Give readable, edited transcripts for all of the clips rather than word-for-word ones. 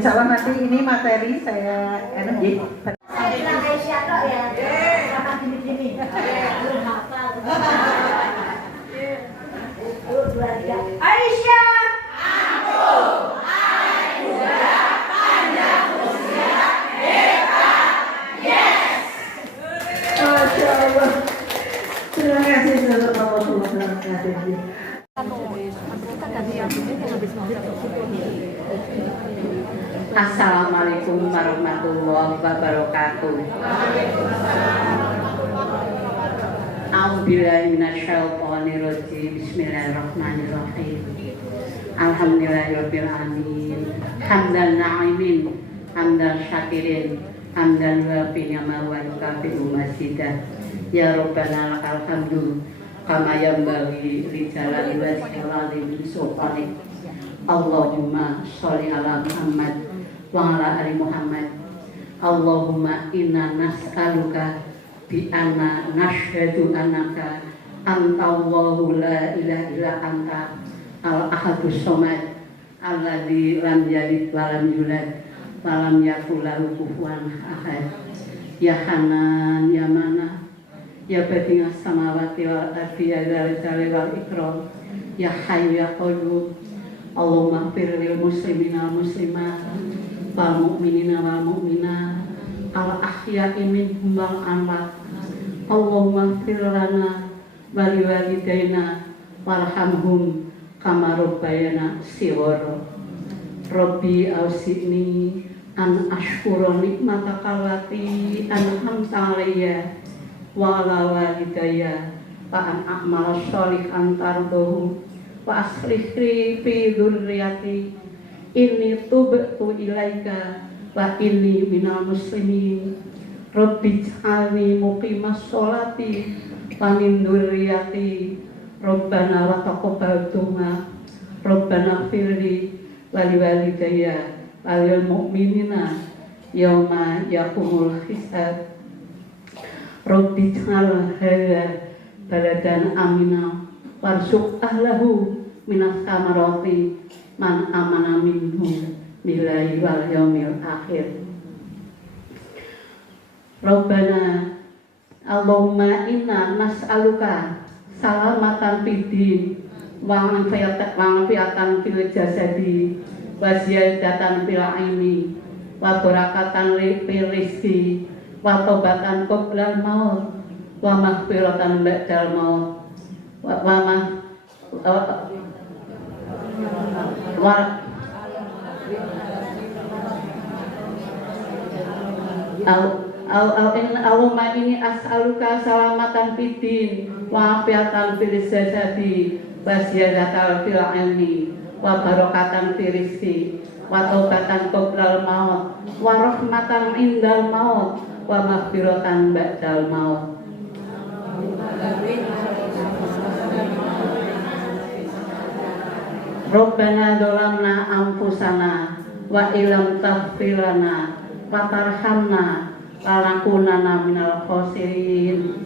Insya Allah nanti ini materi saya Saya bilang Aisyah kok ya. Sama gini-gini. Belum hafal. Dua, tiga. Aisyah. Masya Allah. Terima kasih saudara Bapak. Assalamualaikum warahmatullahi wabarakatuh. A'udzubillahi minasyaitonirrajim. Bismillahirrahmanirrahim. Alhamdulillahirabbil alamin. Hamdan na'imin, hamdan syakirin, hamdan wafi ni'ma wa yukafi'u mazidah. Ya Rabbana lakal hamdu kama yanbaghi li jalali wajhika min sultanik. Allahumma sholli ala Muhammad wa ala ali Muhammad. Allahumma inna nas'aluka bi anna nashhadu annaka anta Allahu la ilaha illa anta al-ahadus samad alladzi lam yalid wa lam yulad wa lam yakul lahu kufuwan ahad. Ya Hanan ya Mana ya Badi'as samawati wal ardi ya dzal jalali wal ikram. Ya Hayyu ya Qayyum. Allahumma ighfir lil muslimina wal muslimat wal mu'minina wal mu'minat al ahya'i minhum wal amwat. Allahumma ighfir lana wa liwalidayna warhamhum kama rabbayana shighara. Rabbi ausi'ni an ashkura nikmataka allati an'amta alayya wa ala walidayya wa an a'mala sholihan tardahu wa aslih fi dzurriyyati inni tubtu ilaika wa inni minal muslimin. Rabbi ij'alni muqimas sholati wa min dzurriyyati Rabbana wa taqabbal du'a. Rabbana ighfirli wa liwalidayya wa lil mu'minina yauma yaqumul hisab. Rabbi ij'al hadza baladan amina warzuq ahlahu minas samarati man amana minhum billahi wal yaumil akhir. Rabbana Allahumma inna nas'aluka salamatan fid din wa afiatan fil jasadi wa ziyadatan fil ilmi wa barakatan fil rizqi wa taubatan qoblal maut wa maghfiratan ba'dal maut Allahumma ini as'aluka salamatan fid din wa afiatan fil jasadi wa ziyadatan fil ilmi wa barakatan fil rizqi wa taubatan qoblal maut wa rahmatan indal maut wa maghfiratan ba'dal maut. Rabbana dzalamna anfusana wa illam taghfir lana wa tarhamna lanakunanna minal khosirin.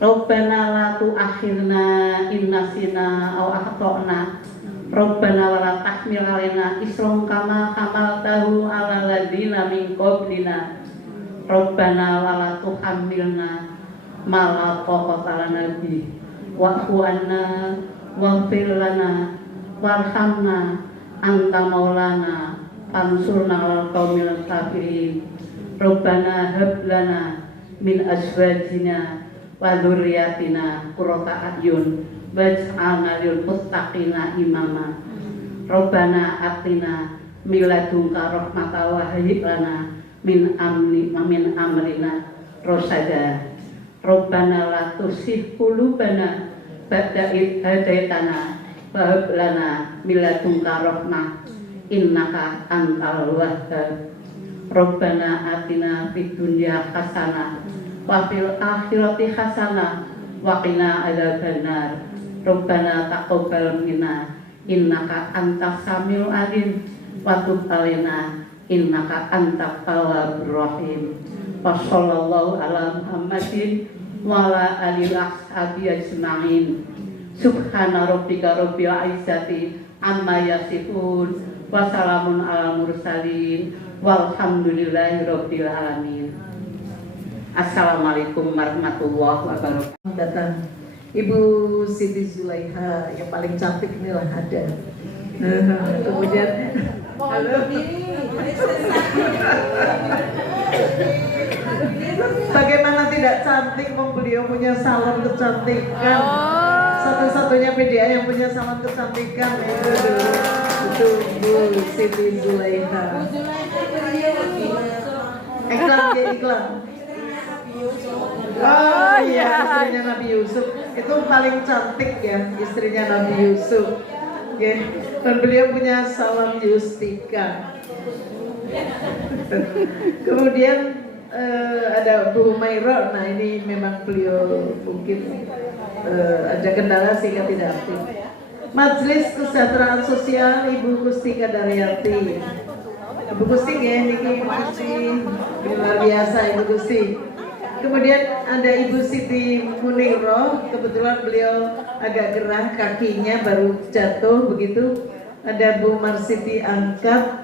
Rabbana la tu'akhirna in nasina aw akhtana. Rabbana wa la tahmil 'alaina isran kama hamaltahu 'alal ladzina min qablina. Rabbana wa la tuhammilna ma la taqata lana bihi wa'fu 'anna waghfir lana warhamna anta maulana fansurna 'alal qaumil kafirin. Rabbana hab lana min azwajina wa dzurriyyatina qurrata a'yun waj'alna lil muttaqina imama. Rabbana atina min ladunka rahmatan wa hayyi' lana min amrina rasada. Rabbana la tuzigh qulubana ba'da idh hadaitana wa hab lana min ladunka rahmah innaka antal wahhab. Rabbana atina fid dunya hasanah wa fil akhirati hasanah wa qina adzabannar. Rabbana taqabbal minna innaka antas samiul alim wa tub alaina innaka antat tawwabur rahim. Wa sallallahu ala Muhammadin wa ala alihi washabihi ajma'in. Subhana rabbika rabbil izzati amma yasifun Wassalamun ala mursalin walhamdulillahirabbil alamin. Assalamualaikum warahmatullahi wabarakatuh. Datang Ibu Siti Zulaiha yang paling cantik inilah ada. Kemudian halo. Bagaimana tidak cantik, beliau punya salon kecantikan. Satu-satunya PDA yang punya salon kecantikan itu Bu Siti Zulaiha. Iklan. Oh iya, istrinya Nabi Yusuf itu paling cantik ya, istrinya Nabi Yusuf. Oke, dan beliau punya salon Justika. Kemudian ada Bu Humairah. Nah ini memang beliau mungkin ada kendala sehingga tidak aktif. Majelis Kesejahteraan Sosial Ibu Kustika Daryati. Ibu Gusti ya, ini Ibu Gusti luar biasa Ibu Gusti. Kemudian ada Ibu Siti Muniro, kebetulan beliau agak gerah kakinya baru jatuh begitu. Ada Bu Marsiti Angkat,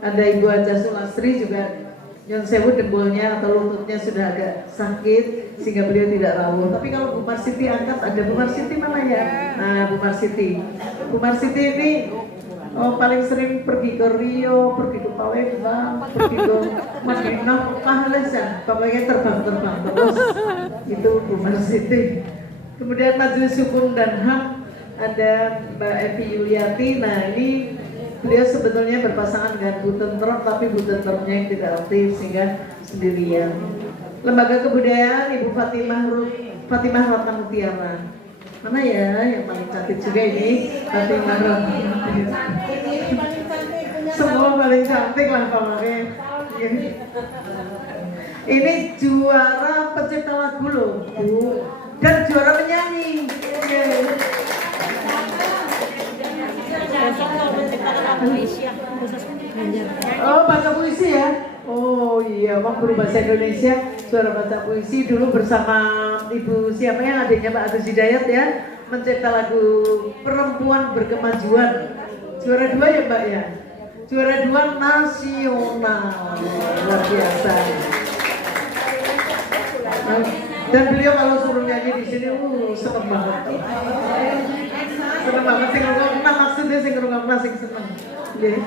ada Ibu Haja Sulasri juga Nyon Sewu dembolnya atau lututnya sudah agak sakit sehingga beliau tidak rawuh. Tapi kalau Bu Marsiti Angkat, ada Bu Marsiti namanya. Nah Bu Marsiti ini paling sering pergi ke Rio, pergi ke Palembang, pergi ke Madinah, Malaysia, pokoknya terbang terus. Itu Bu Marsiti. Kemudian Majelis Hukum dan HAM ada Mbak Evi Yuliati. Nah ini beliau sebetulnya berpasangan dengan Bu Tentrem, tapi Bu Tentremnya yang tidak aktif sehingga sendirian. Lembaga Kebudayaan Ibu Fatimah Ratna Mutiara. Mana ya yang paling cantik juga ini? Fatimah Ratna Mutiara. Semua paling cantik lah pamannya. Ini juara pencipta lagu loh, Bu. Dan juara menyanyi. Oh baca puisi ya? Oh iya, Bang guru bahasa Indonesia, suara baca puisi dulu bersama Ibu siapa yang adiknya Pak Agus Hidayat ya, mencipta lagu Perempuan Berkemajuan. Juara 2 ya Mbak ya? Juara 2 nasional, luar biasa. Dan beliau kalau suruh nyanyi di sini, seneng banget. Seneng banget, sing ngrungokna maksudnya sing ngrungokna sing seneng. Nggih.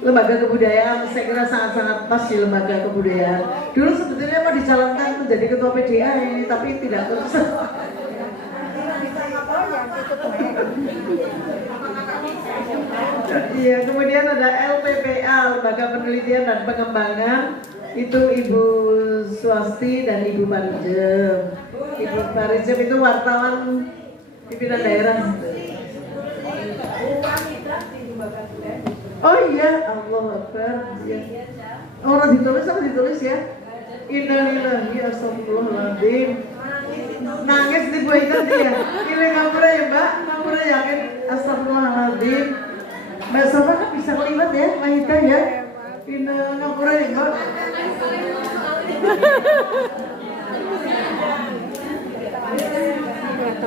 Lembaga kebudayaan saya kira sangat-sangat pas di lembaga kebudayaan. Dulu sebetulnya mau dicalonkan menjadi ketua PDA ini, tapi tidak terus. Iya, kemudian ada LPPA, Lembaga Penelitian dan Pengembangan. Itu Ibu Swasti dan Ibu Marijem. Ibu Marijem itu wartawan pimpinan daerah. Oh iya, Allah Akbar. Ya. Orang ditulis apa ditulis ya? Innalillahi astagfirullahaladzim. Nangis di Bu Ita dia. Ini ngapura ya Mbak? Ngapura yakin astagfirullahaladzim. Mbak Sofa kan bisa kelibat ya, Mbak Ita ya? Ini ngapura ya Mbak?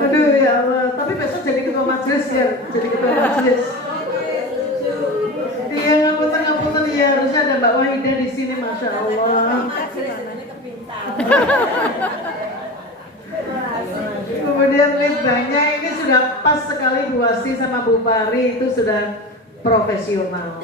Aduh ya Allah, tapi besok jadi ketua majelis ya, jadi ketua majelis. Iya ngapunten ya, harusnya ada Mbak Wahida di sini, masya Allah. Kemudian litbangnya ini sudah pas sekali Bu Wasi sama Bu Pari itu sudah profesional.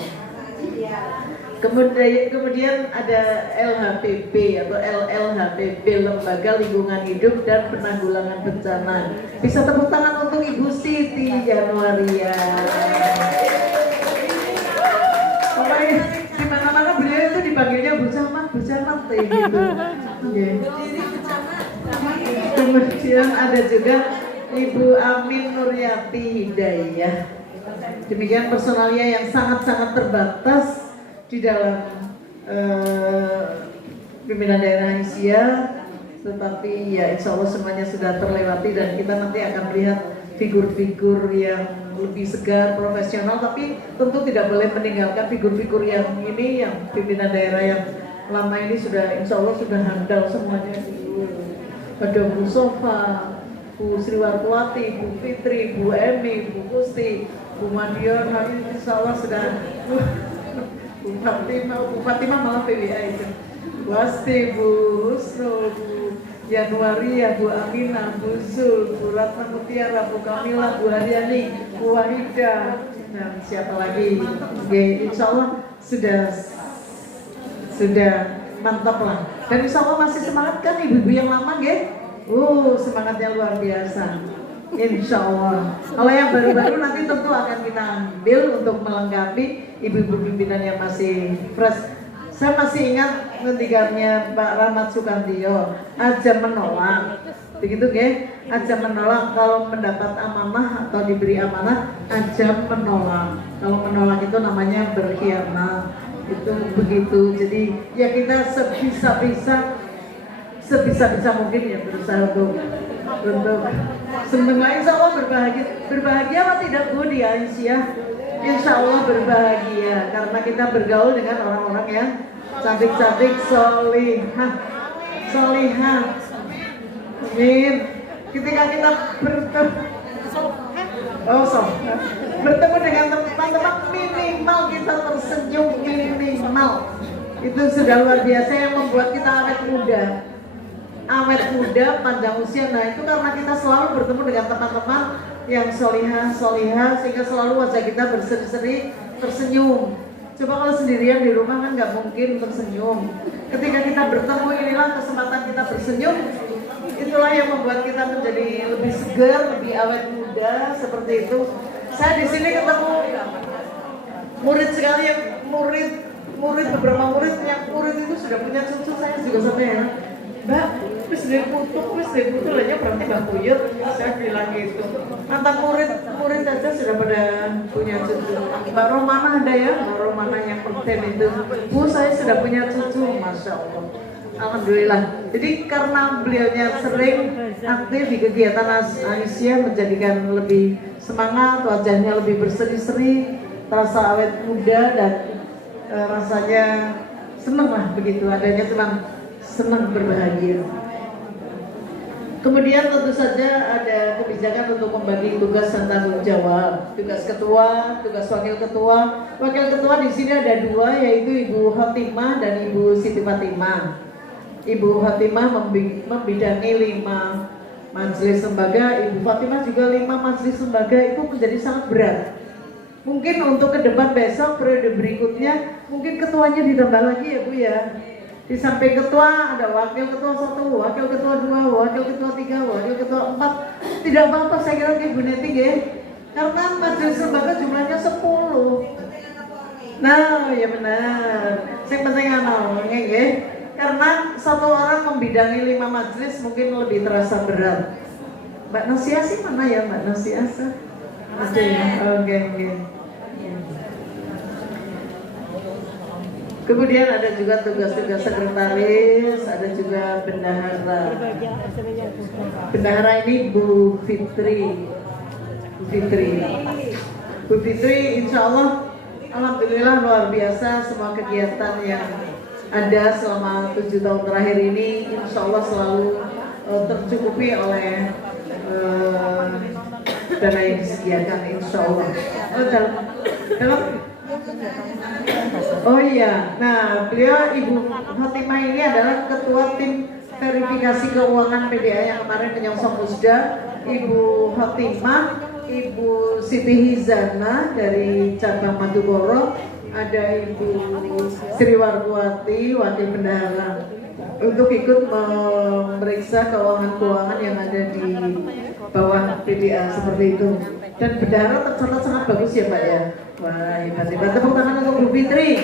Kemudian ada LHPB atau LLHPB, Lembaga Lingkungan Hidup dan Penanggulangan Bencana. Bisa tepuk tangan untuk Ibu Siti Januaria. Pokoknya di mana-mana beliau itu dipanggilnya Bu Camat gitu. Kemudian ada juga Ibu Amin Nuryati Hidayah. Demikian personalnya yang sangat-sangat terbatas di dalam pimpinan daerah Asia, tetapi ya insya Allah semuanya sudah terlewati dan kita nanti akan melihat figur-figur yang lebih segar, profesional, tapi tentu tidak boleh meninggalkan figur-figur yang ini, yang pimpinan daerah yang lama ini sudah insya Allah sudah handal semuanya. Ada Bu Sofa, Bu Sri Wartuwati, Bu Fitri, Bu Emi, Bu Gusti, Bu Madion hari ini insya Allah sudah Bu Fatimah malah PWA itu. Bu Asti, Bu Husnul, Bu Januaria, Bu Aminah, Bu Zul, Bu Ratna Mutiara, Bu Kamila, Bu Haryani, Bu Wahida, dan siapa lagi? Oke, insya Allah sudah mantap lah. Dan insya Allah masih semangat kan ibu-ibu yang lama, ya? Semangatnya luar biasa. Insya Allah. Kalau yang baru-baru nanti tentu akan kita ambil untuk melengkapi ibu-ibu pimpinan yang masih fresh. Saya masih ingat ngendikannya Pak Rahmat Sukantio, aja menolak. Begitu ya, aja menolak kalau mendapat amanah atau diberi amanah, aja menolak. Kalau menolak itu namanya berkhianat. Itu begitu. Jadi ya kita sebisa mungkin ya berusaha untuk seneng lah, insya Allah berbahagia apa tidak Bu di Aisyah? Insya Allah berbahagia karena kita bergaul dengan orang-orang yang cantik-cantik, solihah. Amin. Ketika kita bertemu dengan teman-teman, minimal kita tersenyum, minimal itu sudah luar biasa yang membuat kita awet muda, panjang usia. Nah itu karena kita selalu bertemu dengan teman-teman yang solihah sehingga selalu wajah kita berseri-seri, tersenyum. Coba kalau sendirian di rumah kan nggak mungkin tersenyum. Ketika kita bertemu, inilah kesempatan kita bersenyum. Itulah yang membuat kita menjadi lebih segar, lebih awet muda seperti itu. Saya di sini ketemu murid sekali yang beberapa murid itu sudah punya cucu. Saya juga sampai ya, Mbak, wis dari putu lahnya berarti Mbak Buyut. Saya bilang gitu. Mantan murid saja sudah pada punya cucu. Mbak Romana ada ya, Mbak Romana yang konten itu. Bu, saya sudah punya cucu, Masya Allah. Alhamdulillah. Jadi karena beliaunya sering aktif di kegiatan Aisyah, menjadikan lebih semangat, wajahnya lebih berseri-seri, terasa awet muda dan rasanya senang lah begitu. Adanya senang berbahagia. Kemudian tentu saja ada kebijakan untuk membagi tugas dan tanggung jawab. Tugas ketua, tugas wakil ketua. Wakil ketua di sini ada dua, yaitu Ibu Hatimah dan Ibu Siti Fatimah. Ibu Fatimah membidangi 5 majelis lembaga, Ibu Fatimah juga 5 majelis lembaga. Itu menjadi sangat berat. Mungkin untuk ke depan besok periode berikutnya mungkin ketuanya ditambah lagi ya Bu ya. Di samping ketua ada wakil ketua 1, wakil ketua 2, wakil ketua 3, wakil ketua 4. Tidak apa-apa saya kira Ibu Neti ya. Karena majelis lembaga jumlahnya 10. Nah, ya benar. Yang penting orangnya ya. Karena satu orang membidangi 5 majelis mungkin lebih terasa berat. Mbak Nasia sih mana ya Mbak Nasia? Oke. Kemudian ada juga tugas-tugas sekretaris, ada juga bendahara. Bendahara ini Bu Fitri. Bu Fitri insya Allah, alhamdulillah luar biasa semua kegiatan yang ada selama 7 tahun terakhir ini insya Allah selalu tercukupi oleh dana yang disediakan insya Allah. Oh iya, nah beliau Ibu Fatimah ini adalah ketua tim verifikasi keuangan PDA yang kemarin menyongsong musda. Ibu Fatimah, Ibu Siti Hizana dari cabang Madukoro, ada Ibu Sri Warguwati, wakil bendahara, untuk ikut memeriksa keuangan-keuangan yang ada di bawah PDA seperti itu. Dan bendahara tercatat sangat bagus ya Pak ya. Wah hebat-hebat, tepuk tangan untuk Bu Fitri.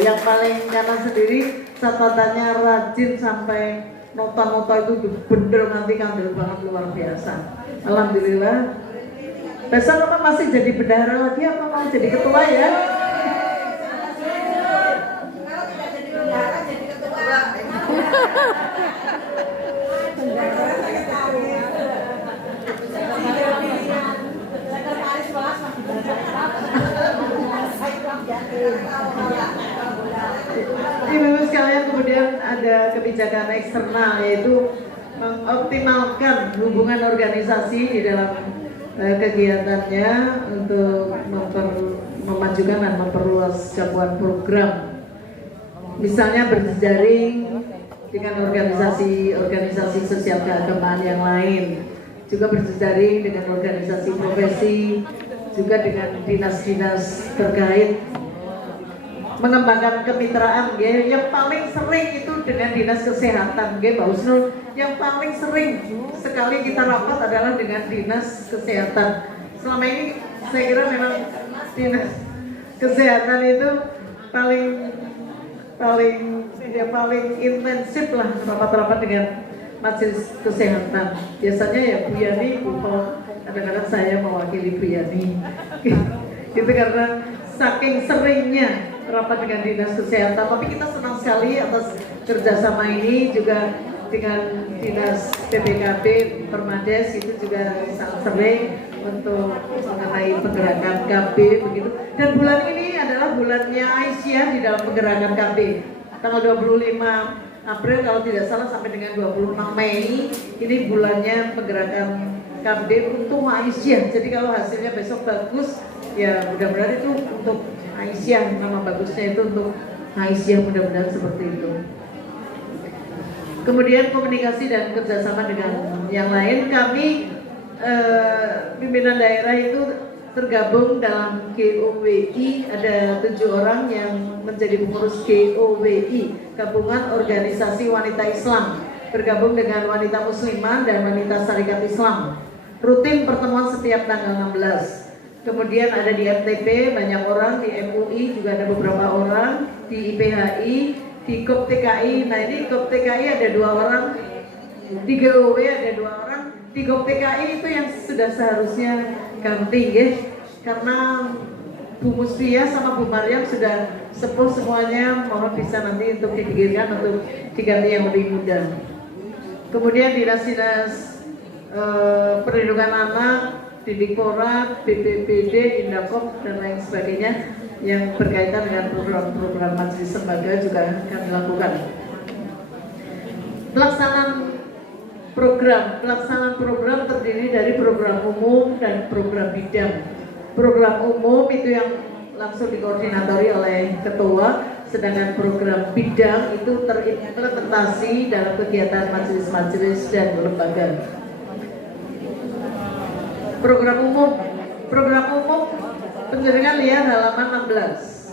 Yang paling kanan sendiri catatannya rajin sampai nota-nota itu bener nanti kandel banget, luar biasa. Alhamdulillah. Besok apa masih jadi bendahara lagi apa mau jadi ketua ya? Ibu-ibu sekalian, kemudian ada kebijakan eksternal, yaitu mengoptimalkan hubungan organisasi di dalam kegiatannya untuk memajukan dan memperluas jangkauan program. Misalnya berjejaring dengan organisasi sosial keagamaan yang lain, juga berjejaring dengan organisasi profesi, juga dengan dinas-dinas terkait, mengembangkan kemitraan yang paling sering itu dengan dinas kesehatan Pak Husnul. Yang paling sering sekali kita rapat adalah dengan dinas kesehatan. Selama ini saya kira memang dinas kesehatan itu paling intensif lah rapat-rapat dengan majelis kesehatan. Biasanya ya Bu Yani, Bu Pol, kadang-kadang saya mewakili Bu Yani. Itu karena saking seringnya rapat dengan dinas kesehatan. Tapi kita senang sekali atas kerjasama ini, juga dengan dinas PPKB Permades itu juga sangat sering untuk mengenai pergerakan KB begitu. Dan bulan ini adalah bulannya Aisyah di dalam pergerakan KB. Tanggal 25 April kalau tidak salah sampai dengan 26 Mei ini bulannya pergerakan KB untuk Aisyah. Jadi kalau hasilnya besok bagus, ya mudah-mudahan itu untuk Aisyah, nama bagusnya itu untuk Aisyah, mudah-mudahan seperti itu. Kemudian komunikasi dan kerjasama dengan yang lain, kami pimpinan daerah itu tergabung dalam GOWI, ada 7 orang yang menjadi pengurus GOWI, Gabungan Organisasi Wanita Islam, bergabung dengan wanita muslimah dan wanita syarikat Islam. Rutin pertemuan setiap tanggal 16. Kemudian ada di FTP banyak orang, di MUI juga ada beberapa orang, di IPHI, di GOP TKI. Nah ini GOP TKI ada 2 orang, di GOW ada 2 orang, di GOP TKI itu yang sudah seharusnya ganti ya, karena Bu Musfia sama Bu Maryam sudah sepuh semuanya, mohon bisa nanti untuk dipikirkan untuk diganti yang lebih muda. Kemudian dinas-dinas perlindungan anak, Didikpora, BPBD, Indakop dan lain sebagainya yang berkaitan dengan program-program majelis lembaga juga akan dilakukan. Pelaksanaan program terdiri dari program umum dan program bidang. Program umum itu yang langsung dikoordinatori oleh ketua, sedangkan program bidang itu terimplementasi dalam kegiatan majelis-majelis dan lembaga. Program umum penjaringan lihat halaman 16.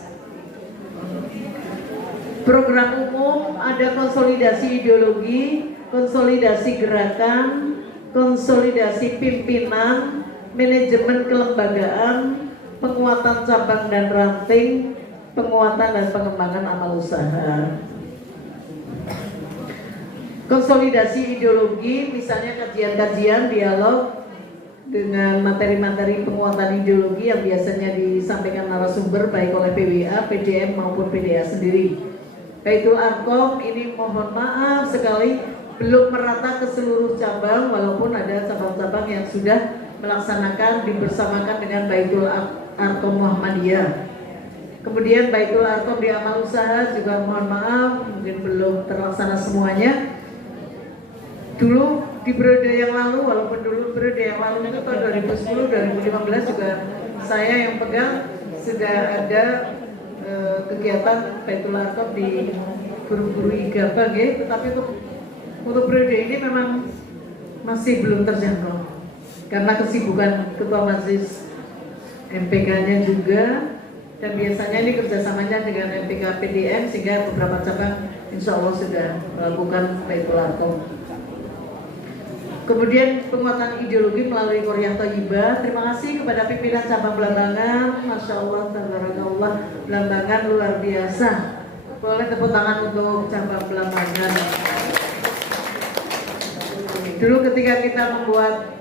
Program umum ada konsolidasi ideologi, konsolidasi gerakan, konsolidasi pimpinan, manajemen kelembagaan, penguatan cabang dan ranting, penguatan dan pengembangan amal usaha. Konsolidasi ideologi misalnya kajian-kajian, dialog dengan materi-materi penguatan ideologi yang biasanya disampaikan narasumber baik oleh PWA, PDM maupun PDA sendiri. Baitul Arqam ini mohon maaf sekali belum merata ke seluruh cabang, walaupun ada cabang-cabang yang sudah melaksanakan dibersamakan dengan Baitul Arqam Muhammadiyah. Kemudian Baitul Arqam di amal usaha juga mohon maaf mungkin belum terlaksana semuanya. Dulu di periode yang lalu, walaupun dulu periode yang lalu itu tahun 2010-2015 juga saya yang pegang, sudah ada kegiatan Baitul Arqam di guru-guru IGABA gitu, tetapi untuk periode ini memang masih belum terjangkau karena kesibukan ketua majelis MPK-nya juga, dan biasanya ini kerjasamanya dengan MPK PDM sehingga beberapa cabang insya Allah sudah melakukan Baitul Arqam. Kemudian penguatan ideologi melalui Qaryah Thayyibah. Terima kasih kepada pimpinan cabang Belambangan, Masya Allah, tabarakallah, Belambangan luar biasa. Boleh tepuk tangan untuk cabang Belambangan. Dulu ketika kita membuat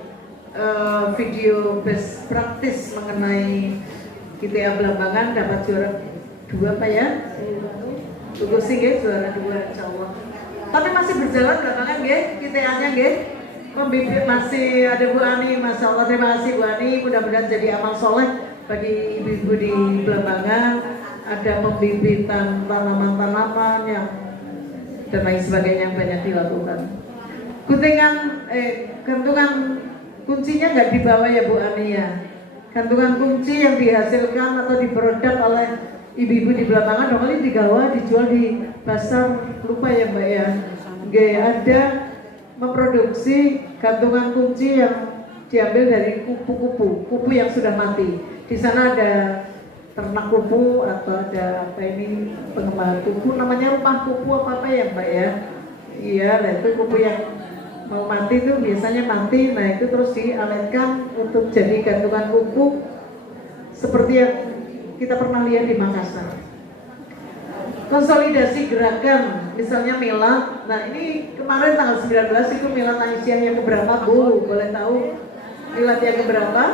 video best practice mengenai KTA Belambangan dapat juara 2 Pak ya? Tunggu sih ya, juara 2 Insya Allah. Tapi masih berjalan Belambangan ya, KTA-nya ya. Pembimbing masih ada Bu Ani, Masya Allah, terima kasih Bu Ani, mudah-mudahan jadi amal soleh bagi ibu-ibu di Belambangan. Ada pembibitan tanaman-tanaman yang dan lain sebagainya yang banyak dilakukan. Gantungan kuncinya nggak dibawa ya Bu Ani ya. Gantungan kunci yang dihasilkan atau diproduk oleh ibu-ibu di belakangan dong digawa dijual di pasar, lupa ya Mbak ya. Nggih, ada memproduksi gantungan kunci yang diambil dari kupu-kupu yang sudah mati. Di sana ada ternak kupu atau ada apa ini pengembangan kupu, namanya rumah kupu apa ya Mbak ya. Iya, nah itu kupu yang mau mati itu biasanya mati, nah itu terus dialetkan untuk jadi gantungan kuku seperti yang kita pernah lihat di Makassar. Konsolidasi gerakan, misalnya Milad. Nah ini kemarin tanggal 19 itu Milad Aisyah yang keberapa Bu? Boleh tahu Milad yang keberapa?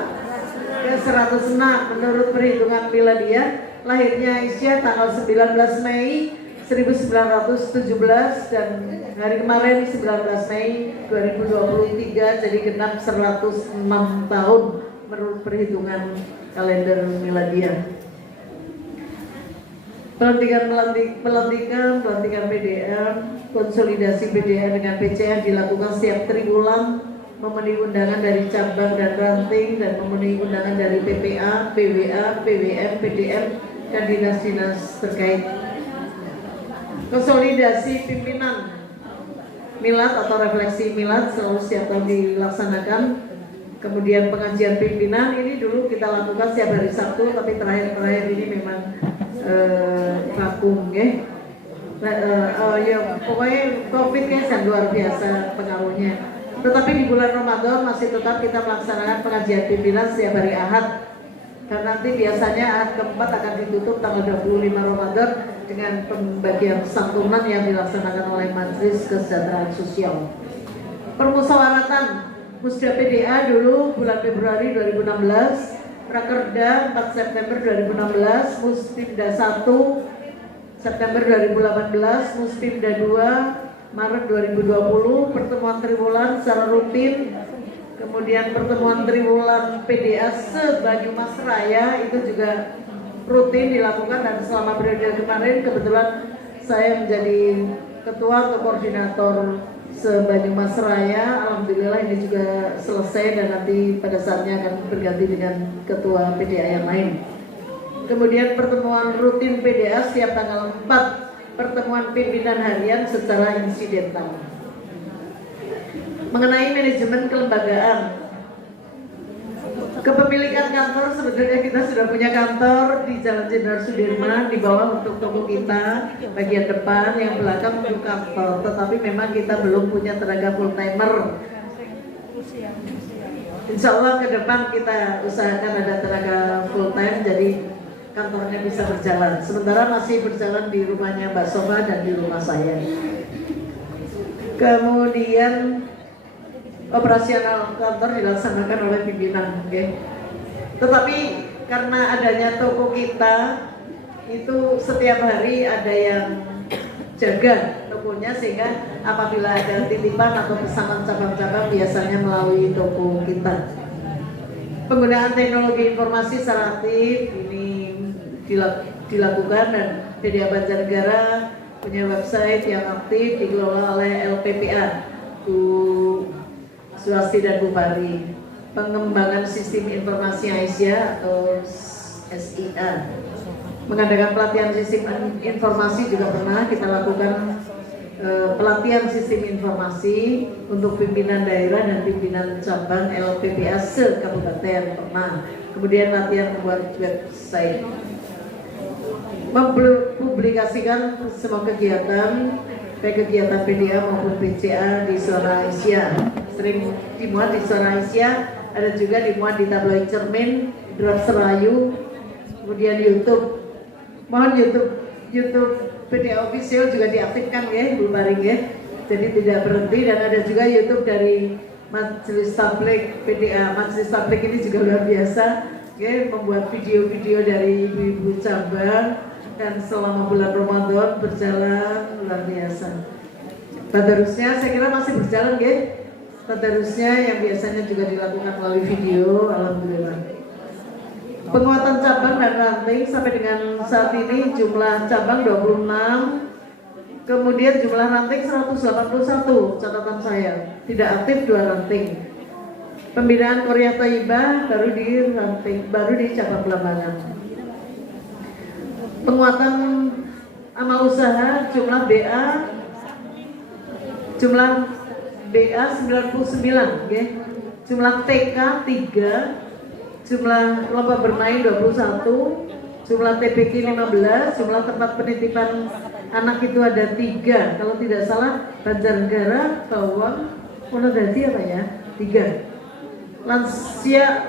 Ke 106 menurut perhitungan Miladiyah. Lahirnya Aisyah tanggal 19 Mei 1917 dan hari kemarin 19 Mei 2023 jadi genap 106 tahun menurut perhitungan kalender Miladiyah. Pelantikan PDA, konsolidasi PDA dengan PCA dilakukan setiap triwulan, memenuhi undangan dari cabang dan ranting dan memenuhi undangan dari PPA, PWA, PWM, PDM dan dinas-dinas terkait. Konsolidasi pimpinan Milad atau refleksi Milad selalu setiap tahun dilaksanakan. Kemudian pengajian pimpinan ini dulu kita lakukan setiap hari Sabtu, tapi terakhir ini memang vakum ya. Ya pokoknya COVID kan luar biasa pengaruhnya. Tetapi di bulan Ramadan masih tetap kita melaksanakan pengajian pimpinan setiap hari Ahad. Dan nanti biasanya Ahad keempat akan ditutup tanggal 25 Ramadan dengan pembagian santunan yang dilaksanakan oleh Majelis Kesejahteraan Sosial. Permusyawaratan Musda PDA dulu bulan Februari 2016, Rakerda 4 September 2016, Muspimda 1 September 2018, Muspimda 2 Maret 2020, pertemuan triwulan secara rutin. Kemudian pertemuan triwulan PDA se-Banyumas Raya itu juga rutin dilakukan dan selama periode kemarin kebetulan saya menjadi ketua atau koordinator se-Banyumas Raya. Alhamdulillah ini juga selesai dan nanti pada saatnya akan berganti dengan ketua PDA yang lain. Kemudian pertemuan rutin PDA setiap tanggal 4, pertemuan pimpinan harian secara insidental. Mengenai manajemen kelembagaan, kepemilikan kantor, sebenarnya kita sudah punya kantor di Jalan Jenderal Sudirman, di bawah untuk toko kita, bagian depan, yang belakang untuk kantor. Tetapi memang kita belum punya tenaga full timer. Insya Allah ke depan kita usahakan ada tenaga full time, jadi kantornya bisa berjalan. Sementara masih berjalan di rumahnya Mbak Sofa dan di rumah saya. Kemudian operasional kantor dilaksanakan oleh pimpinan, okay? Tetapi karena adanya toko kita itu setiap hari ada yang jaga tokonya, sehingga apabila ada titipan atau pesanan cabang-cabang biasanya melalui toko kita. Penggunaan teknologi informasi secara aktif ini dilakukan dan PDA Banjarnegara punya website yang aktif dikelola oleh LPPA, Bu Swasti dan Bu Pari. Pengembangan sistem informasi Aisyah atau SIA, mengadakan pelatihan sistem informasi juga pernah kita lakukan. Pelatihan sistem informasi untuk pimpinan daerah dan pimpinan cabang LPPA se-kabupaten pernah. Kemudian latihan membuat website, mempublikasikan semua kegiatan, baik kegiatan PDA maupun PCA di Suara Aisyah. Sering dimuat di Suara Aisyah, ada juga dimuat di tabloid Cermin, Draft Serayu, kemudian YouTube. Mohon YouTube PDA Official juga diaktifkan ya Bu Baring ya, jadi tidak berhenti. Dan ada juga YouTube dari Majelis Tablik PDA. Majelis Tablik ini juga luar biasa ya, membuat video-video dari ibu-ibu cabang, dan selama bulan Ramadan berjalan luar biasa. Tadarusnya saya kira masih berjalan ya, tadarusnya yang biasanya juga dilakukan melalui video. Alhamdulillah. Penguatan cabang dan ranting sampai dengan saat ini jumlah cabang 26, kemudian jumlah ranting 181, catatan saya. Tidak aktif 2 ranting. Pembinaan Korea Thaibah baru di cabang Belambangan. Penguatan amal usaha jumlah BA 99, okay. Jumlah TK 3, jumlah lomba bermain 21, jumlah TPQ 15, jumlah tempat penitipan anak itu ada 3. Kalau tidak salah Banjarnegara, Bawang, Wonodadi apa ya? 3. Lansia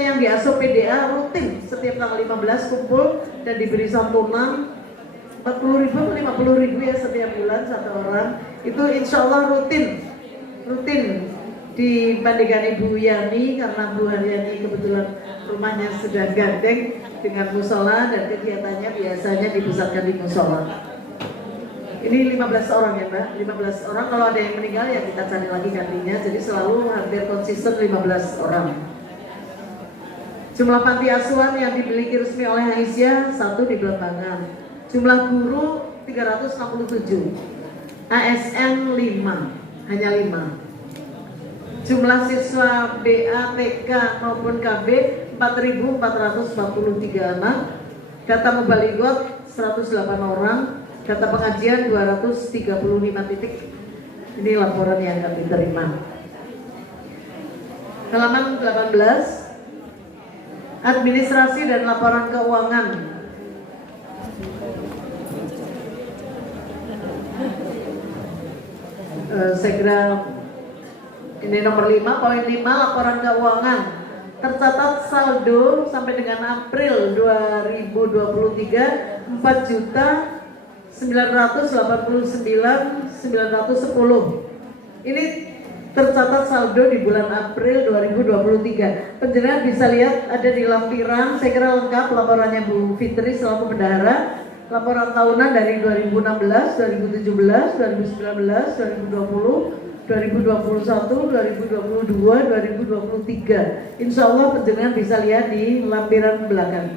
yang diasuh PDA rutin setiap tanggal 15 kumpul dan diberi santunan 40.000 atau 50.000 ya setiap bulan satu orang. Itu insya Allah rutin dibandingkan Ibu Yani, karena Bu Yani kebetulan rumahnya sudah gandeng dengan musola dan kegiatannya biasanya dipusatkan di musola. Ini 15 orang ya Mbak, 15 orang. Kalau ada yang meninggal ya kita cari lagi gantinya. Jadi selalu hampir konsisten 15 orang. Jumlah panti asuhan yang dimiliki resmi oleh Aisyah 1 di Belambangan. Jumlah guru 367. ASN 5, hanya 5. Jumlah siswa BA, TK maupun KB 4.443 anak. Data mubalighot 108 orang. Data pengajian 235 titik. Ini laporan yang kami terima. Halaman 18. Administrasi dan laporan keuangan. Saya kira ini nomor 5, poin 5, laporan keuangan. Tercatat saldo sampai dengan April 2023 4.989.910. Ini tercatat saldo di bulan April 2023. Penjelasan bisa lihat ada di lampiran. Saya kira lengkap laporannya Bu Fitri selaku bendahara. Laporan tahunan dari 2016, 2017, 2019, 2020, 2021, 2022, 2023. Insya Allah penjelasan bisa lihat di lampiran belakang.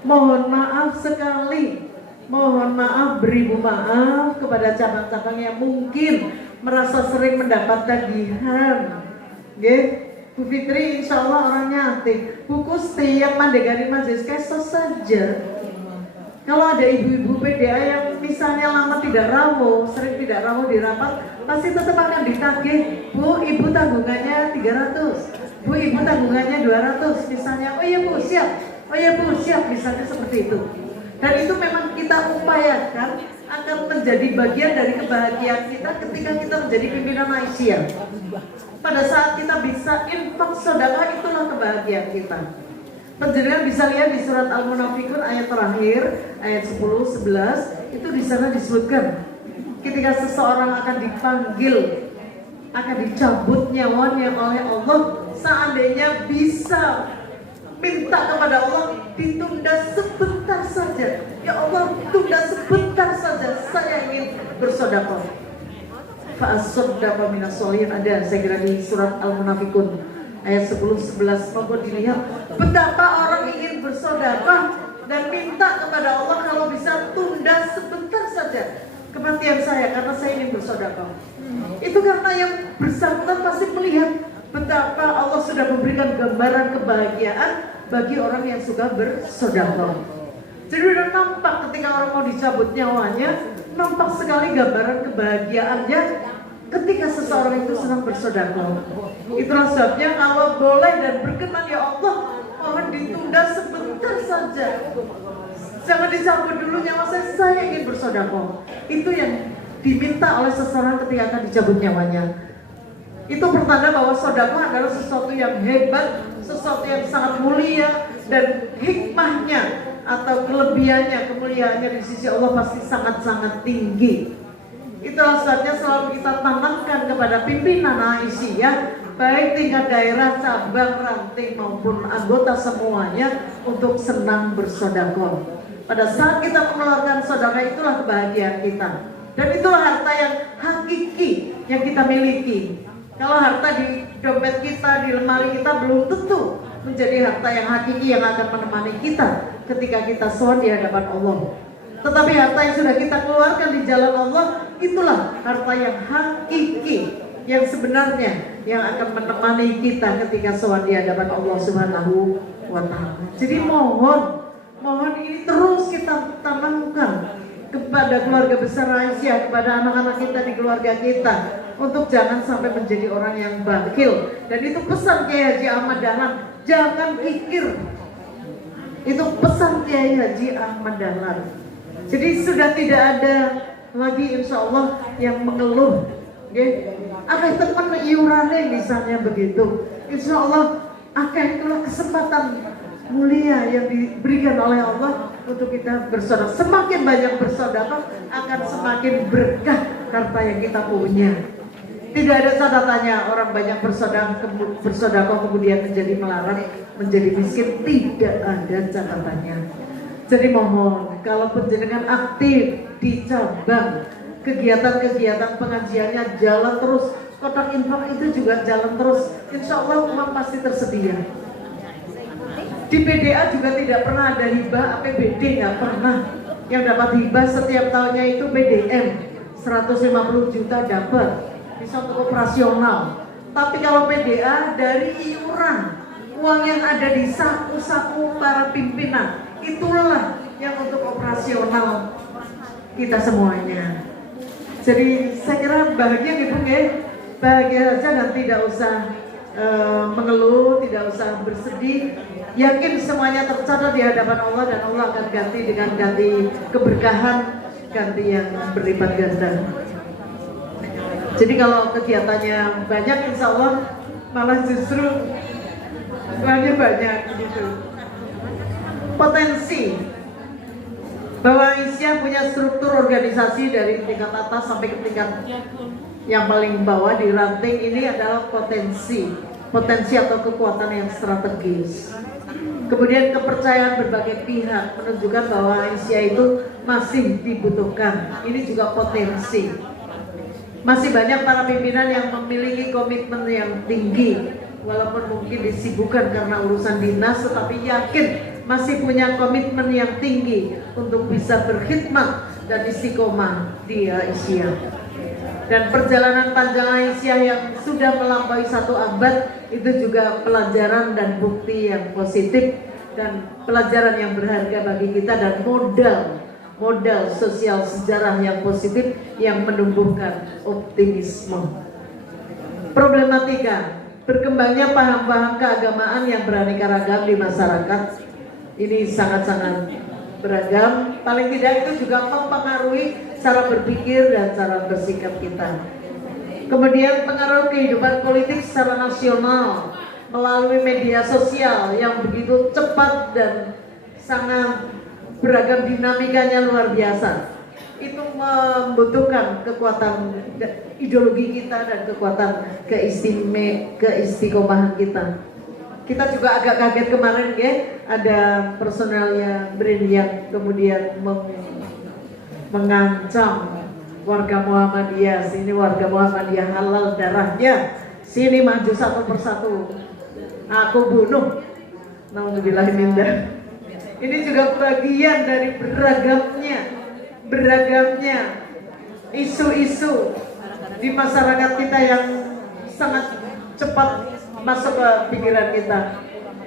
Mohon maaf sekali. Mohon maaf, beribu maaf kepada cabang-cabang yang mungkin merasa sering mendapat tagihan. Bu Fitri insya Allah orangnya aktif. Bu Kusti yang mandegani majelis kesos saja. Kalau ada ibu-ibu PDA yang misalnya lama tidak rawuh, sering tidak rawuh di rapat, pasti tetap akan ditagih. Bu, ibu tanggungannya 300. Bu, ibu tanggungannya 200 misalnya. Oh iya Bu, siap. Oh iya Bu, siap, misalnya seperti itu. Dan itu memang kita upayakan akan menjadi bagian dari kebahagiaan kita ketika kita menjadi pimpinan Aisyah. Pada saat kita bisa infak sedekah, itulah kebahagiaan kita. Penjelasan bisa lihat di surat Al-Munafikun ayat terakhir, ayat 10-11, itu di sana disebutkan ketika seseorang akan dipanggil, akan dicabut nyawanya oleh Allah, seandainya bisa minta kepada Allah ditunda sebentar saja. Ya Allah, tunda sebentar saja, saya ingin bersedekah. Fa'asaddaqa minas sholihin, ada saya kira di surat Al-Munafikun ayat 10-11. Mohon dilihat betapa orang ingin bersedekah dan minta kepada Allah kalau bisa tunda sebentar saja kematian saya karena saya ingin bersedekah. Itu karena yang bersangkutan pasti melihat betapa Allah sudah memberikan gambaran kebahagiaan bagi orang yang suka bersedekah. Jadi udah nampak ketika orang mau dicabut nyawanya, nampak sekali gambaran kebahagiaannya ketika seseorang itu sedang bersedekah. Itulah sebabnya kalau boleh dan berkenan ya Allah, mohon ditunda sebentar saja. Jangan dicabut dulu nyawa saya ingin bersedekah. Itu yang diminta oleh seseorang ketika akan dicabut nyawanya. Itu pertanda bahwa sedekah adalah sesuatu yang hebat, sesuatu yang sangat mulia, dan hikmahnya atau kelebihannya, kemuliaannya di sisi Allah pasti sangat-sangat tinggi. Itulah sebabnya selalu kita tanamkan kepada pimpinan Aisyah, baik tingkat daerah, cabang, ranting maupun anggota semuanya untuk senang bersedekah. Pada saat kita mengeluarkan sedekah, itulah kebahagiaan kita. Dan itulah harta yang hakiki yang kita miliki. Kalau harta di dompet kita, di lemari kita belum tentu menjadi harta yang hakiki yang akan menemani kita ketika kita sowan di hadapan Allah. Tetapi harta yang sudah kita keluarkan di jalan Allah, itulah harta yang hakiki yang sebenarnya yang akan menemani kita ketika sowan di hadapan Allah Subhanahu wa Ta'ala. Jadi mohon ini terus kita tanamkan kepada keluarga besar Aisyah, kepada anak-anak kita di keluarga kita, untuk jangan sampai menjadi orang yang bakhil. Dan itu pesan Kiai Haji Ahmad Dahlan, jangan kikir. Itu pesan Kiai Haji Ahmad Dahlan. Jadi sudah tidak ada lagi insya Allah yang mengeluh. Akeh teman iurane misalnya begitu. Insya Allah akeh itulah kesempatan mulia yang diberikan oleh Allah untuk kita bersedekah. Semakin banyak bersedekah akan semakin berkah harta yang kita punya. Tidak ada catatannya orang banyak bersedekah kemudian menjadi melarat, menjadi miskin. Tidak ada catatannya. Jadi mohon, kalau penjenengan aktif di cabang, kegiatan-kegiatan pengajiannya jalan terus, kotak infak itu juga jalan terus. Insya Allah uang pasti tersedia. Di PDA juga tidak pernah ada hibah APBD, nggak pernah. Yang dapat hibah setiap tahunnya itu PDM, 150 juta dapat, bisa untuk operasional. Tapi kalau PDA dari iuran, uang yang ada di saku-saku para pimpinan, itulah yang untuk operasional kita semuanya. Jadi saya kira bahagia gitu ya, bahagia saja dan tidak usah mengeluh, tidak usah bersedih. Yakin semuanya tercatat di hadapan Allah dan Allah akan ganti dengan ganti keberkahan, ganti yang berlipat ganda. Jadi kalau kegiatannya banyak, insya Allah malah justru uangnya banyak gitu. Potensi bahwa Aisyah punya struktur organisasi dari tingkat atas sampai ke tingkat yang paling bawah di ranting ini adalah potensi atau kekuatan yang strategis. Kemudian kepercayaan berbagai pihak menunjukkan bahwa Aisyah itu masih dibutuhkan. Ini juga potensi. Masih banyak para pimpinan yang memiliki komitmen yang tinggi, walaupun mungkin disibukkan karena urusan dinas, tetapi yakin masih punya komitmen yang tinggi untuk bisa berkhidmat dan istiqomah di Aisyah. Dan perjalanan panjang Aisyah yang sudah melampaui 1 abad itu juga pelajaran dan bukti yang positif dan pelajaran yang berharga bagi kita dan modal sosial sejarah yang positif yang menumbuhkan optimisme. Problematika berkembangnya paham-paham keagamaan yang beraneka ragam di masyarakat ini sangat-sangat beragam. Paling tidak itu juga mempengaruhi cara berpikir dan cara bersikap kita. Kemudian pengaruh kehidupan politik secara nasional melalui media sosial yang begitu cepat dan sangat beragam, dinamikanya luar biasa. Itu membutuhkan kekuatan ideologi kita dan kekuatan keistiqomahan kita. Kita juga agak kaget kemarin ya, ada personelnya BRIN yang kemudian mengancam warga Muhammadiyah. Sini warga Muhammadiyah halal darahnya, sini maju satu persatu, aku bunuh. Nauzubillah minzalik. Ini juga bagian dari beragamnya isu-isu di masyarakat kita yang sangat cepat masuk ke pikiran kita.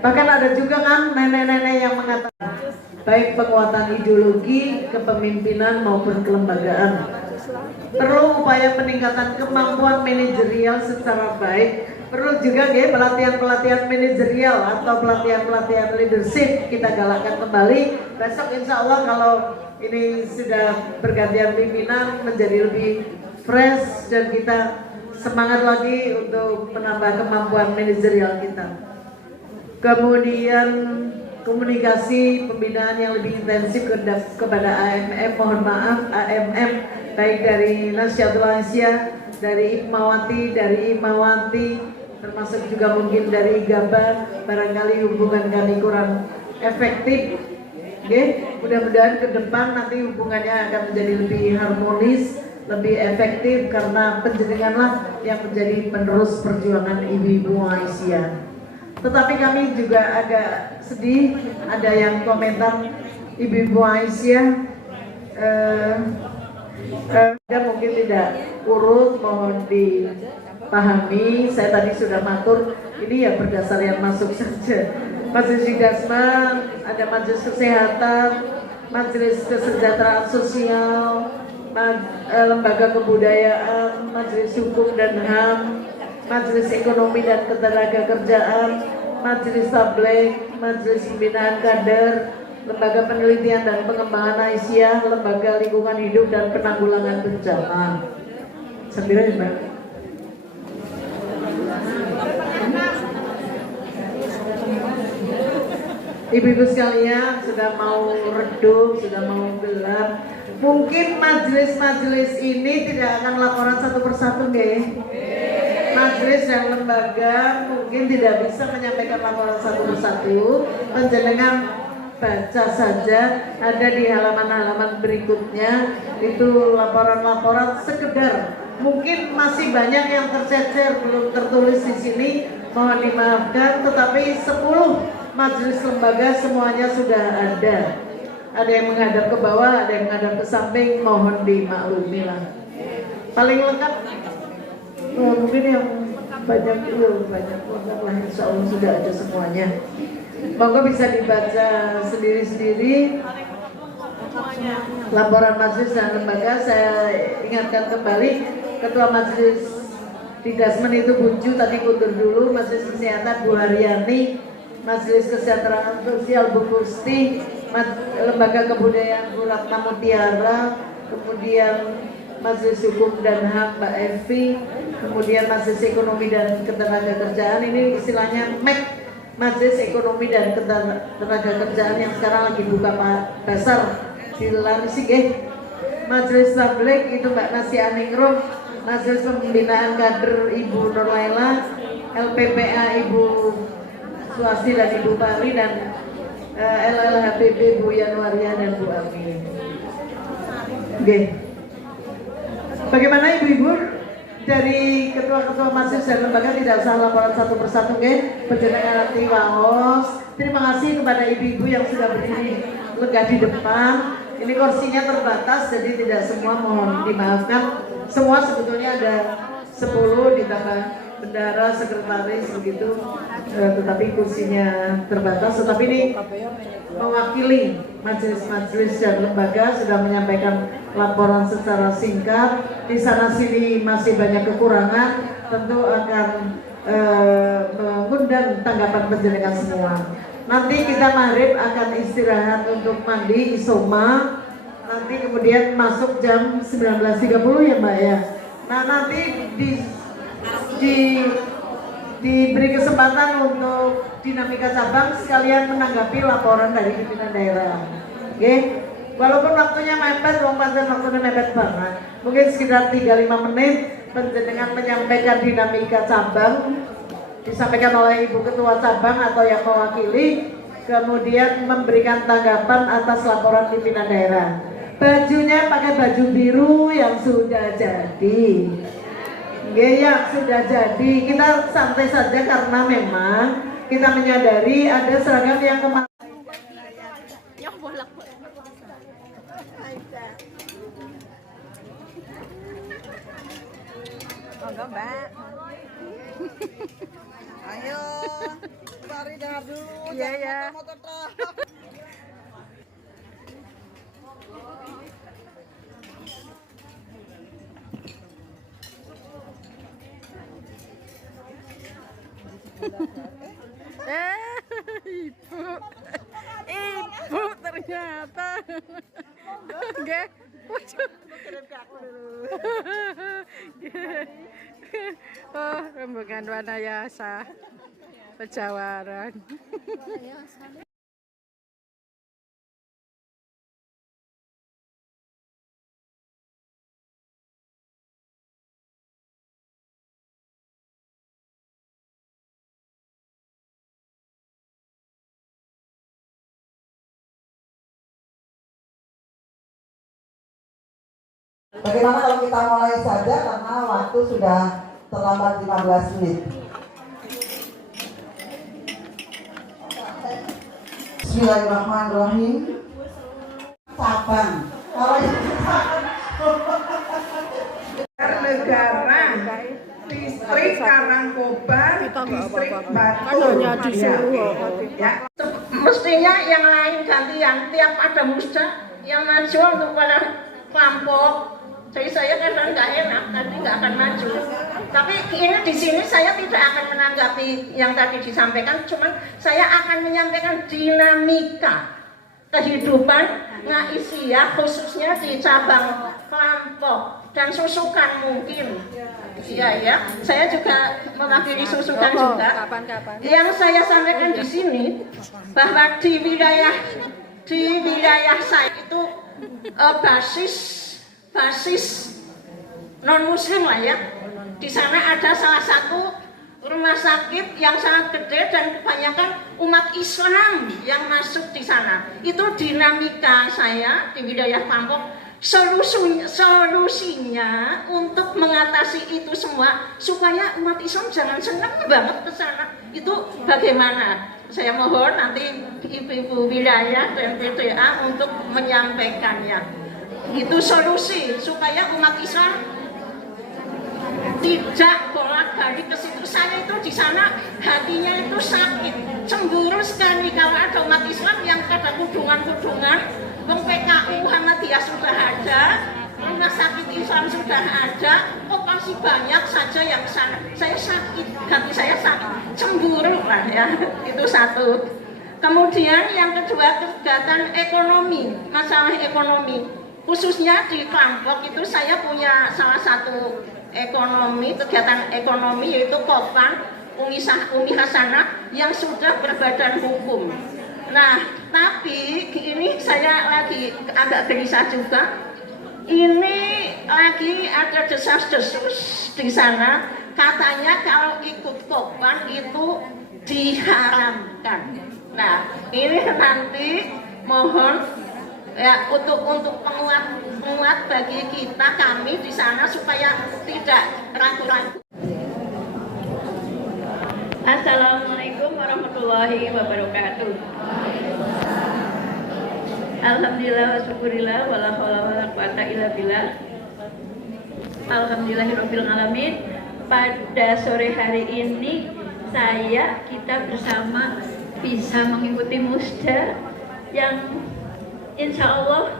Bahkan ada juga kan nenek-nenek yang mengatakan baik penguatan ideologi, kepemimpinan maupun kelembagaan. Perlu upaya peningkatan kemampuan manajerial secara baik. Perlu juga ya pelatihan-pelatihan manajerial atau pelatihan-pelatihan leadership kita galakkan kembali. Besok insya Allah kalau ini sudah bergantian pimpinan menjadi lebih fresh dan kita semangat lagi untuk menambah kemampuan manajerial kita. Kemudian komunikasi pembinaan yang lebih intensif kepada AMM, mohon maaf AMM baik dari Nasyatul Aisyah, dari Hikmawati, dari Imawati, termasuk juga mungkin dari Gaba. Barangkali hubungan kami kurang efektif. Mudah-mudahan ke depan nanti hubungannya akan menjadi lebih harmonis, lebih efektif karena penjenenganlah yang menjadi penerus perjuangan ibu-ibu Aisyah. Tetapi kami juga agak sedih, ada yang komentar ibu-ibu Aisyah Dan mungkin tidak urut, mohon dipahami. Saya tadi sudah matur, ini ya berdasar yang masuk saja. Majelis Sidasma, ada Majelis Kesehatan, Majelis Kesejahteraan Sosial, Lembaga Kebudayaan, Majelis Hukum dan HAM, Majelis Ekonomi dan Ketenagakerjaan, Majelis Tabligh, Majelis Pembinaan Kader, Lembaga Penelitian dan Pengembangan Aisyah, Lembaga Lingkungan Hidup dan Penanggulangan Bencana. Sambil ya, Mbak. Ibu-ibu sekalian, sudah mau redup, sudah mau gelap. Mungkin majelis-majelis ini tidak akan laporan satu persatu, nggih. Majelis dan lembaga mungkin tidak bisa menyampaikan laporan satu persatu. Panjenengan baca saja, ada di halaman-halaman berikutnya itu laporan-laporan sekedar. Mungkin masih banyak yang tercecer belum tertulis di sini, mohon dimaafkan. Tetapi 10 majelis lembaga semuanya sudah ada. Ada yang menghadap ke bawah, ada yang menghadap ke samping, mohon dimaklumi lah. Paling lengkap, mungkin yang banyak lengkap lah, insya Allah sudah ada semuanya. Monggo bisa dibaca sendiri-sendiri. Laporan majelis dan lembaga, saya ingatkan kembali, Ketua Majelis Tidasmen itu Bunju, tadi mundur dulu. Majelis Kesehatan Bu Haryani, Majelis Kesejahteraan Sosial Bu Kusti, Lembaga Kebudayaan Bu Ratna Mutiara, kemudian Majelis Hukum dan HAM Mbak Evi, kemudian Majelis Ekonomi dan Ketenagakerjaan, ini istilahnya MEK, Majelis Ekonomi dan Ketenagakerjaan yang sekarang lagi buka dasar di Lanisik. Majelis Tabligh itu Mbak Nasi Aningrum, Majelis Pembinaan Kader Ibu Nur Laila, LPPA Ibu Swasti dan Ibu Pari, dan LLHPB Bu Yanwaria dan Bu Ami. Oke. Bagaimana ibu-ibu dari ketua-ketua majelis dan lembaga tidak usah laporan satu persatu, nggih. Panjenengan nanti waos. Terima kasih kepada ibu-ibu yang sudah berdiri lega di depan. Ini kursinya terbatas, jadi tidak semua, mohon dimaafkan. Semua sebetulnya ada 10 ditambah bendara, sekretaris begitu, tetapi kursinya terbatas. Tetapi ini mewakili majelis-majelis dan lembaga sudah menyampaikan laporan secara singkat. Di sana sini masih banyak kekurangan, tentu akan mengundang tanggapan panjenengan semua. Nanti kita maghrib akan istirahat untuk mandi isoma. Nanti kemudian masuk jam 19.30 ya Mbak ya. Nah nanti diberi kesempatan untuk dinamika cabang sekalian menanggapi laporan dari pimpinan daerah. Oke, walaupun waktunya mepet, waktunya mepet banget. Mungkin sekitar 3-5 menit panjenengan menyampaikan dinamika cabang, disampaikan oleh Ibu Ketua Cabang atau yang mewakili, kemudian memberikan tanggapan atas laporan pimpinan daerah. Bajunya pakai baju biru yang sudah jadi. Yang sudah jadi, kita santai saja karena memang kita menyadari ada seragam yang kemarin. Monggo Mbak. Ayo, cari dahar dulu. Iya ya. Ibu ternyata. Nggih. Oh, rombongan Wanayasa Pejawaran. Bagaimana kalau kita mulai saja karena waktu sudah terlambat 15 menit. Bismillahirrahmanirrahim. Cabang. Kalau Negara distrik Karangkobar, distrik Batu. Ya. Mestinya yang lain gantian, tiap ada musda yang maju untuk pada kelompok. Jadi saya kadang nggak enak, nanti nggak akan maju. Tapi ini di sini saya tidak akan menanggapi yang tadi disampaikan, cuman saya akan menyampaikan dinamika kehidupan Ngaisyah khususnya di cabang kelompok dan susukan mungkin. Iya ya, saya juga mewakili susukan juga. Yang saya sampaikan di sini bahwa di wilayah saya itu basis non muslim lah ya. Di sana ada salah satu rumah sakit yang sangat gede dan kebanyakan umat Islam yang masuk di sana. Itu dinamika saya di wilayah Pampok. Solusinya untuk mengatasi itu semua supaya umat Islam jangan senang banget ke sana. Itu bagaimana? Saya mohon nanti ibu-ibu wilayah dan PTA untuk menyampaikannya. Itu solusi supaya umat Islam tidak bolak-balik ke situ. Saya itu di sana hatinya itu sakit, cemburu sekali kalau ada umat Islam yang pada kudungan-kudungan. Bang PKU Muhammadiyah sudah ada, rumah sakit Islam sudah ada, kok masih banyak saja yang ke sana. Saya sakit, hati saya sakit, cemburu lah ya, itu satu. Kemudian yang kedua kegiatan ekonomi, masalah ekonomi. Khususnya di kelompok itu saya punya salah satu kegiatan ekonomi yaitu Kopang Umi Hasanah yang sudah berbadan hukum. Nah, tapi ini saya lagi agak gelisah juga. Ini lagi ada desas-desus di sana. Katanya kalau ikut Kopang itu diharamkan. Nah, ini nanti mohon ya untuk penguat bagi kita kami di sana supaya tidak ragu-ragu. Assalamualaikum warahmatullahi wabarakatuh. Alhamdulillah wa syukurillah wala haula wala quwata illa billah. Alhamdulillahirabbil alamin. Pada sore hari ini kita bersama bisa mengikuti musda yang insya Allah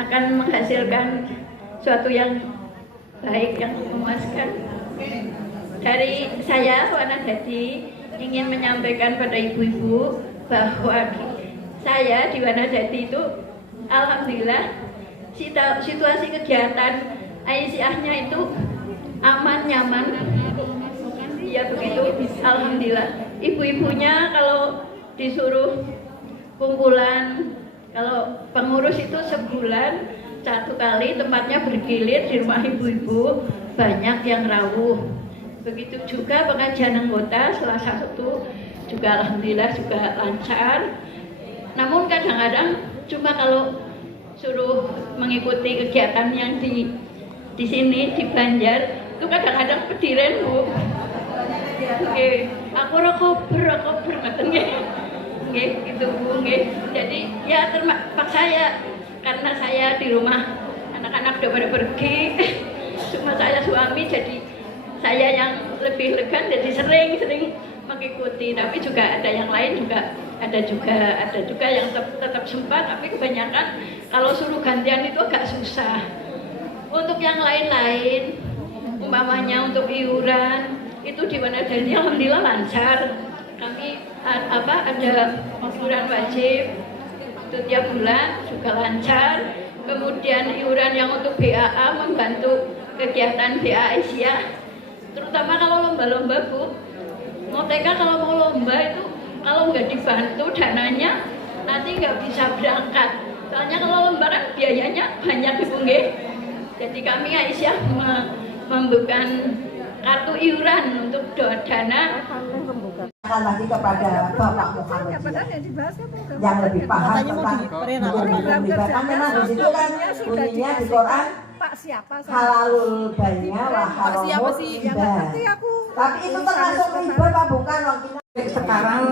akan menghasilkan suatu yang baik, yang memuaskan. Dari saya, Wana Dadi, ingin menyampaikan pada ibu-ibu bahwa saya di Wana Dadi itu alhamdulillah situasi kegiatan Aisyahnya itu aman, nyaman. Ya begitu, alhamdulillah. Ibu-ibunya kalau disuruh kumpulan, kalau pengurus itu sebulan satu kali, tempatnya bergilir di rumah ibu-ibu, banyak yang rawuh. Begitu juga pengajian anggota Selasa itu juga alhamdulillah juga lancar. Namun kadang-kadang cuma kalau suruh mengikuti kegiatan yang di sini di Banjar itu kadang-kadang pediren Bu. Oke, aku rokober ngeten nggih. Nggih, gitu Bu nggih. Jadi ya terpaksa ya karena saya di rumah anak-anak udah pada pergi. Cuma saya suami jadi saya yang lebih elegan jadi sering mengikuti, tapi juga ada yang lain juga ada juga yang tetap sempat, tapi kebanyakan kalau suruh gantian itu agak susah. Untuk yang lain-lain, umpamanya untuk iuran itu di Wana Dadi alhamdulillah lancar. Kami ada iuran wajib itu tiap bulan juga lancar. Kemudian iuran yang untuk BAA membantu kegiatan BA Asia. Terutama kalau lomba-lomba Bu, Moteka kalau mau lomba itu kalau nggak dibantu dananya nanti nggak bisa berangkat. Soalnya kalau lomba kan biayanya banyak Ibu nggih. Jadi kami Aisyah membuka kartu iuran untuk dana. Akan lagi kepada Bapak Muhammadiyah yang lebih paham tentang hukum-hukum riba. Kan memang di situ kan bunyinya di Quran halalul bai'a wa haramul riba. Tapi itu termasuk riba apa bukan? Sekarang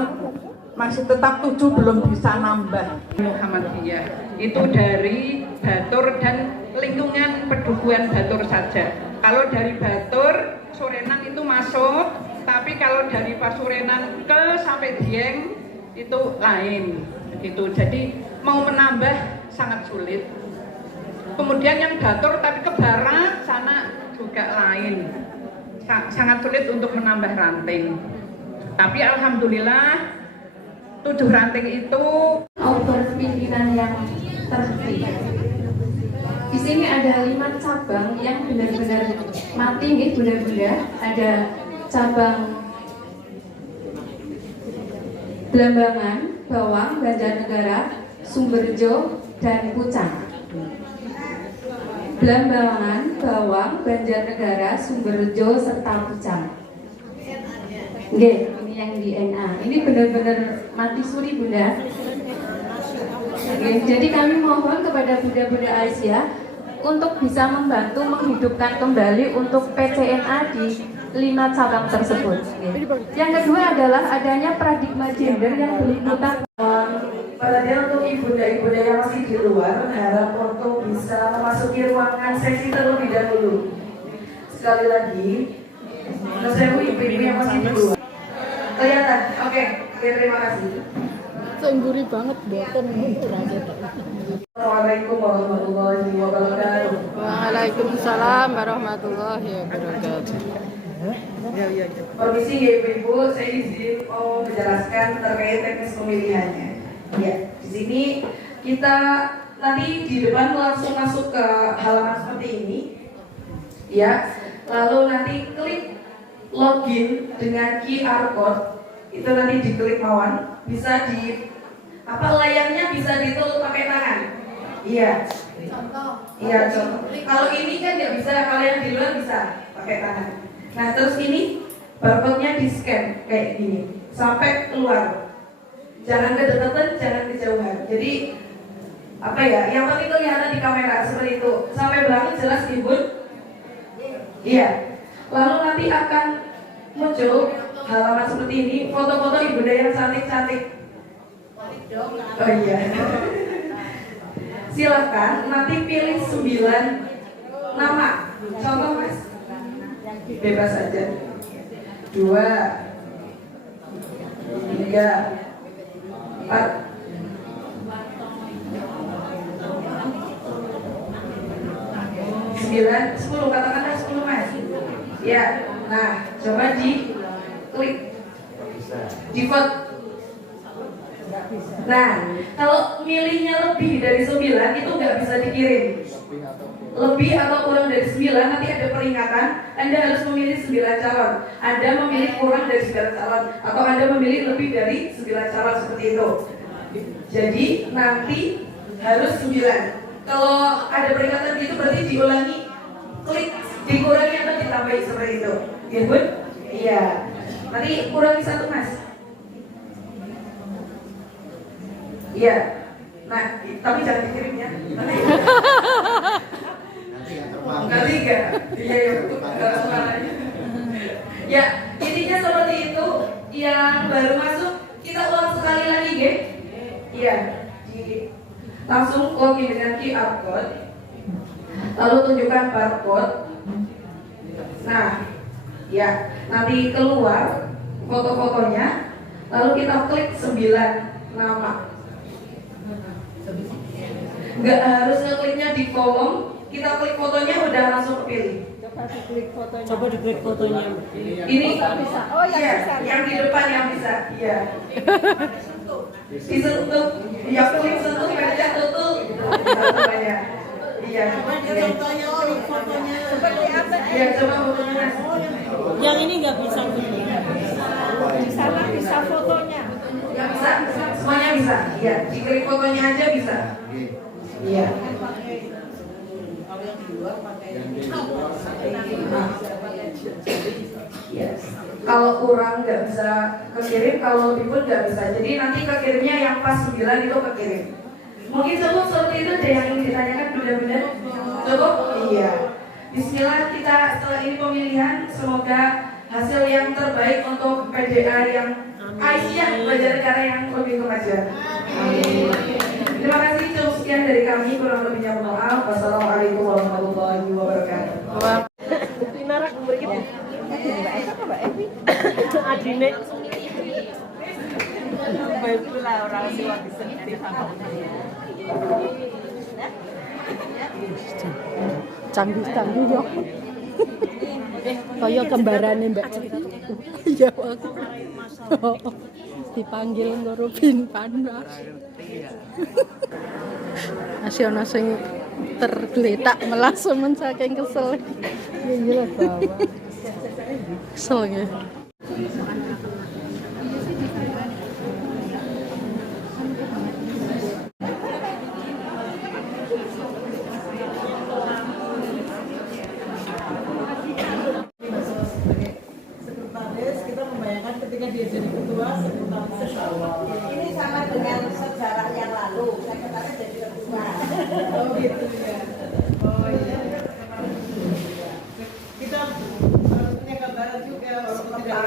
masih tetap 7 belum bisa nambah. Muhammadiyah itu dari Batur dan lingkungan pedukuhan Batur saja. Kalau dari Batur, Sorenan itu masuk, tapi kalau dari Pasurenan ke sampai Dieng itu lain, gitu. Jadi mau menambah sangat sulit. Kemudian yang Batur tapi ke barat sana juga lain, sangat sulit untuk menambah ranting. Tapi alhamdulillah 7 ranting itu pimpinan yang tertib. Di sini ada 5 cabang yang benar-benar mati nih bunda-bunda. Ada cabang Blambangan, Bawang, Banjarnegara, Sumberjo, dan Pucang. Blambangan, Bawang, Banjarnegara, Sumberjo, serta Pucang. Oke, ini yang di NA. Ini benar-benar mati suri bunda. Oke, jadi kami mohon kepada bunda-bunda Aisyah untuk bisa membantu menghidupkan kembali untuk PCNA di 5 cabang tersebut. Yang kedua adalah adanya paradigma gender yang berliputan. Padahal untuk ibunda-ibunda yang masih di luar, harap untuk bisa memasuki ruangan sesi terlebih dahulu. Sekali lagi, untuk ibu-ibu yang masih di luar. Kelihatan? Oke, terima kasih. Sengguri banget boten. Assalamualaikum warahmatullahi wabarakatuh. Waalaikumsalam warahmatullahi wabarakatuh. Permisi ya ibu-ibu, saya izin mau menjelaskan terkait teknis pemilihannya. Ya, di sini kita nanti di depan langsung masuk ke halaman seperti ini. Ya, lalu nanti klik login dengan QR code. Itu nanti diklik mawon, bisa di layarnya bisa ditutup pakai tangan. Iya. Iya, contoh. Kalau ini kan nggak bisa, kalau yang di luar bisa pakai tangan. Nah, terus ini barcode-nya di scan kayak gini sampai keluar. Jangan kedekatan, jangan kejauhan. Jadi apa ya? Yang penting kelihatan di kamera seperti itu. Sampai belakang jelas ibu. Iya. Lalu nanti akan muncul halaman seperti ini, foto-foto ibunda yang cantik-cantik. Oh iya. Silakan nanti pilih 9 nama. Contoh mas, bebas saja. 2, 3, 4. 9, 10, katakanlah 10 mas. Ya, nah coba di klik di vote. Nah, kalau milihnya lebih dari 9 itu nggak bisa dikirim. Lebih atau kurang dari 9 nanti ada peringatan. Anda harus memilih 9 calon. Anda memilih kurang dari 9 calon atau Anda memilih lebih dari 9 calon seperti itu. Jadi nanti harus 9. Kalau ada peringatan gitu berarti diulangi, klik dikurangi atau ditambahi seperti itu. Ya bun? Iya. Nanti kurangi 1 mas. Iya. Nah, tapi jangan dikirim ya. Nanti enggak. Iya ya betul. Ya, intinya seperti itu. Yang baru masuk kita ulang sekali lagi, ya. Iya. Langsung login dengan QR code. Lalu tunjukkan barcode. Nah, ya, nanti keluar foto-fotonya. Lalu kita klik 9 nama. Nggak harus ngekliknya di kolom, kita klik fotonya udah langsung kepilih. Coba diklik fotonya. Ini bisa. Oh iya, yang di depan yang bisa. Iya. Disentuh, ya klik sentuh, pencet tutup. Semuanya. Iya. Fotonya. Seperti apa? Iya, coba fotonya. Yang ini nggak bisa. Di sana bisa fotonya. Nggak bisa, semuanya bisa. Iya, diklik fotonya aja bisa. Iya. Yes. Kalau kurang nggak bisa kekirim, kalau lebih pun nggak bisa. Jadi nanti kekirimnya yang pas 9 itu kekirim. Mungkin cukup seperti itu deh yang ingin ditanyakan benar-benar. Cukup? Iya. Bismillah, kita setelah ini pemilihan, semoga hasil yang terbaik untuk PDA yang Aisyah Banjarnegara yang lebih kemajuan. Amin. Terima kasih, cukup sekian dari kami, kurang lebihnya mohon maaf. Wassalamualaikum warahmatullahi wabarakatuh. Narak umur gitu. Adine. Baiklah orang siwa disentif. Canggih-canggih yo. Kaya kembarane Mbak. Iya aku. Dipanggil karo Bin Panas. Masih ana sing tergeletak melasem saking kesel. Iya lah bawa. Kesel ya. Sekretaris, kita membayangkan ketika dia jadi ketua sekretaris Ini sama dengan sejarah yang lalu. Sekretaris jadi ketua. oh gitu ya. Oh iya. Kita harus punya gambaran juga walaupun tidak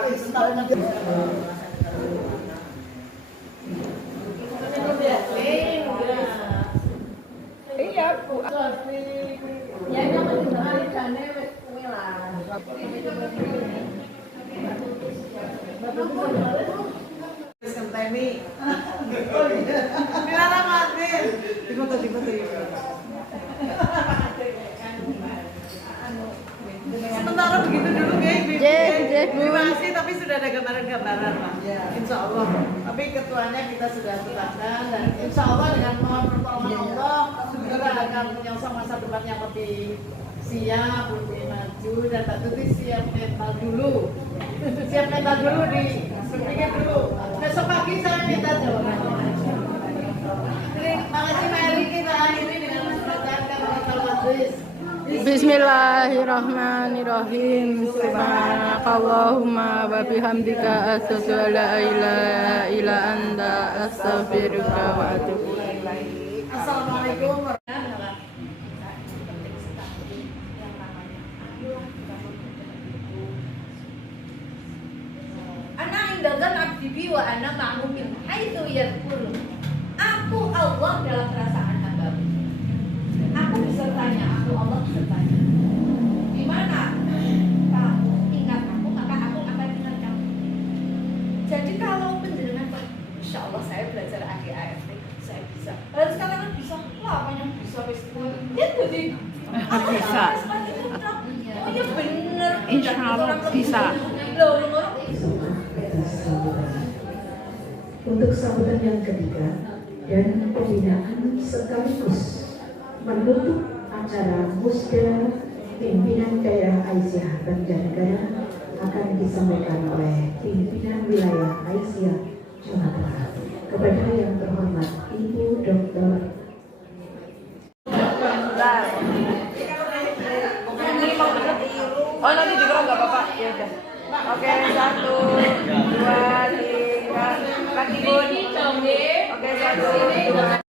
Iya, Bu. ya ini apa diberikannya kuwi lah. Senteni. Oh iya. Gimana Martin? Di foto. Sementara begitu dulu guys. Terima kasih, tapi sudah ada gambaran-gambaran Pak. Insya Allah. Tapi ketuanya kita sudah tetapkan dan insya Allah dengan mohon pertolongan Allah kita akan menyongsong masa depan yang lebih siap, lebih maju dan Pak Tuti siap mental dulu. Siap mental dulu berpikir dulu. Besok pagi saya minta jawaban. Terima kasih Mary, kita akhiri dengan bacaan kalimat majlis. Bismillahirrahmanirrahim. Subhanakallahumma wa bihamdika asyhadu an la ilaha illa anta astaghfiruka wa atubu ilaik. Assalamualaikum. Ana indadzan abdi wa ana ma'mum min haitsu yadhkur. Aku Allah dalam perasaan hamba-Mu. Aku besertanya, aku Allah besertanya. Di mana kamu ingat aku, maka aku akan ingat kamu. Jadi kalau penjenengan, insya Allah saya belajar AGAFT, saya bisa. Lalu sekarang kan bisa, lah apa yang bisa festival? Ya jadi Bisa. Oh ya bener. Insya Allah bisa. Orang-orang Untuk sambutan yang ketiga dan pembinaan sekaligus menutup acara musda pimpinan daerah Aisyah Banjarnegara akan disampaikan oleh pimpinan wilayah Aisyah Sumatera. Kepada yang terhormat Ibu Dr. Oh nanti dikerok nggak apa-apa? Ya udah. Oke, 1, 2, 3. Kaki Bun. Oke, 1.